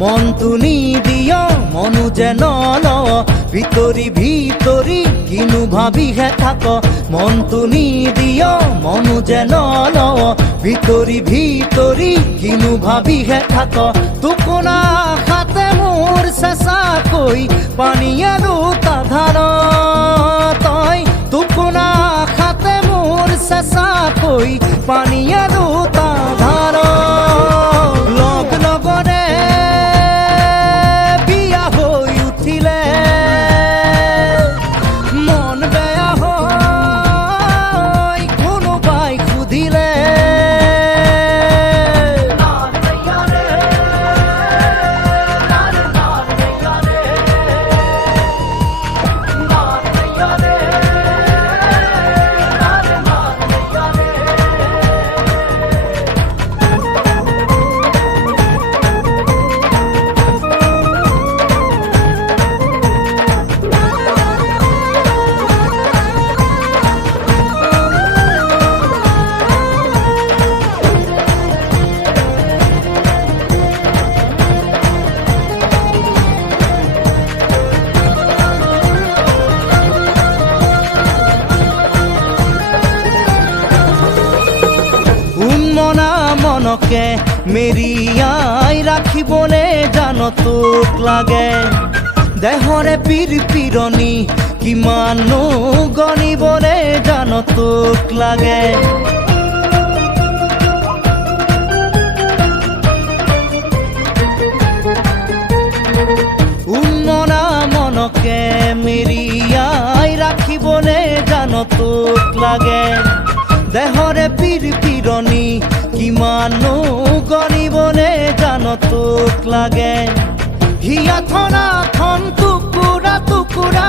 মন তুনি দিয় মনু যেন ভিতরি ভিতরি কিনু ভাবি হে থাক মন তুনি দিয় মনু যেন ভিতরি ভিতরি কিনু ভাবি হে থাক তুকুনা খাতে মোর শেষা কই পানিয়ে দুটা ধার তই তুকুনা খাতে মোর শেষা কই পানিয়ে দুটা ধার লগ লগরে বিয়া হই উঠিলে মন বেয়া হয় কোনোবাই সুধিলে মনকে মেরিয়াই রাখিবনে জান তোক লাগে দেহরে পীর পীরনি কিমান গণিবনে জান তোক লাগে উন্মনা মনকে মেরিয়াই রাখিবনে জান তোক লাগে দেহরে পীর পীরনি কিমান গণিবনে জান তোক লাগে হিয়া থনা থন টুকুৰা টুকুৰা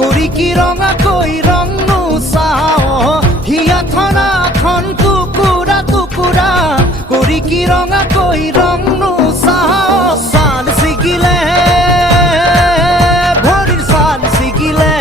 কৰি কি ৰঙা কৈ ৰং নুচাও হিয়া থনা থন টুকুৰা টুকুৰা কৰি কি ৰঙা কৈ ৰং নুচাও চাল ছিগিলে ভৰিৰ চাল ছিগিলে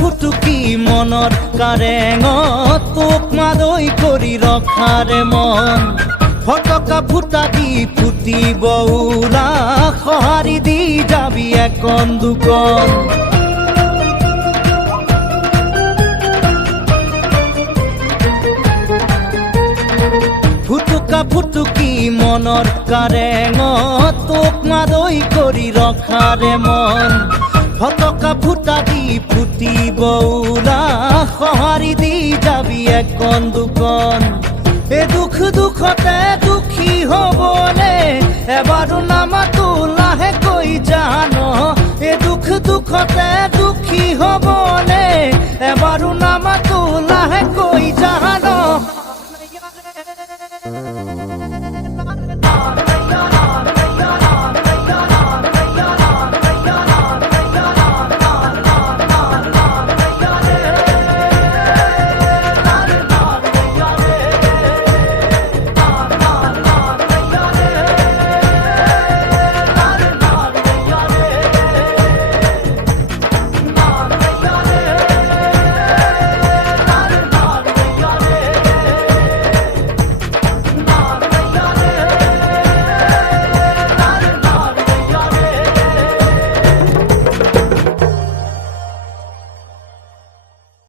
ফুটুকি মনত কাৰেঙত তোক মাদৈ কৰি ৰখাৰে মন ফটকা ফুটা দি ফুটিব উৰা সঁহাৰি দি যাবি একন দুকন ফুটুকা ফুটুকি মনৰ কাৰেঙত তোক মাদৈ কৰি ৰখাৰে মন ফটকা ফুটা দি ফুটিব উৰা সঁহাৰি দি যাবি একন দুকন এ দুখ দুখতে দুখী হবলে এবাৰো নামাতো লাহেকৈ জান এ দুখ দুখতে দুখী হবলে এবাৰো